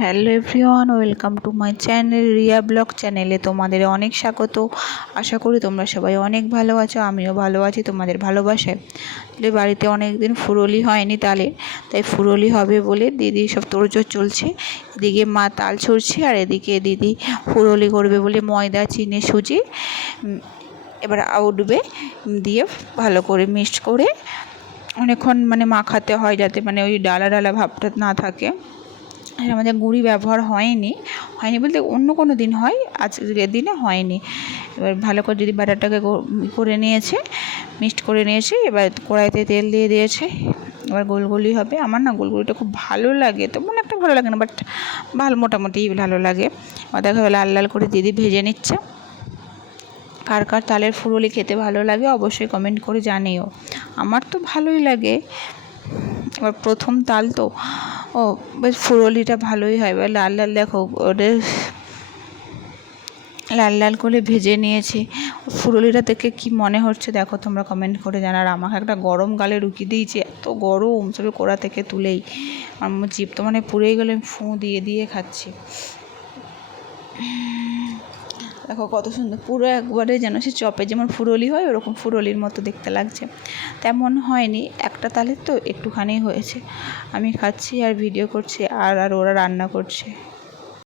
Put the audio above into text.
Hello everyone, welcome to my channel Riya blog চ্যানেলে তোমাদের অনেক স্বাগত। আশা করি তোমরা সবাই অনেক ভালো আছো, আমিও ভালো আছি তোমাদের ভালোবাসায়। তাহলে বাড়িতে অনেক দিন ফুরলি হয়নি তালে, তাই ফুরলি হবে বলে দিদি সব তোড়জোড় চলছে। এদিকে মা তাল ছড়ছে আর এদিকে দিদি ফুরলি করবে বলে ময়দা, চিনি, সুজি এবার আউটবে দিয়ে ভালো করে মিক্সড করে অনেকক্ষণ মানে মাখাতে হয় যাতে মানে ওই ডালা ডালা ভাবটা না থাকে। আর আমাদের গুঁড়ি ব্যবহার হয়নি। হয়নি বলতে অন্য কোনো দিন হয় আজকের দিনে হয়নি। এবার ভালো করে যদি ব্যাটারটাকে করে নিয়েছে, মিক্সড করে নিয়েছে, এবার কড়াইতে তেল দিয়ে দিয়েছে, এবার গোলগুলি হবে। আমার না গোলগুলিটা খুব ভালো লাগে, তেমন একটা ভালো লাগে না, বাট ভালো মোটামুটি ভালো লাগে। দেখা লাল লাল করে দিদি ভেজে নিচ্ছে। কার কার তালের ফুরুলি খেতে ভালো লাগে অবশ্যই কমেন্ট করে জানিও। আমার তো ভালোই লাগে। এবার প্রথম তাল তো ও, বেশ ফুরোলিটা ভালোই হয়। এবার লাল লাল দেখো, ওদের লাল লাল করে ভেজে নিয়েছি। ফুরুলিটা দেখে কি মনে হচ্ছে দেখো, তোমরা কমেন্ট করে জানার। আমাকে একটা গরম গালে রুকি দিয়েছে, এত গরম। সবে কোড়া থেকে তুলেই। আমার জিপ তো মানে পুড়েই গেলে ফুঁ দিয়ে দিয়ে খাচ্ছি। দেখো কত সুন্দর, পুরো একবারে যেন সে চপে যেমন ফুরলি হয়, ওরকম ফুরলির মতো দেখতে লাগছে। তেমন হয়নি, একটা তালের তো একটুখানি হয়েছে। আমি খাচ্ছি আর ভিডিও করছি, আর আর ওরা রান্না করছে।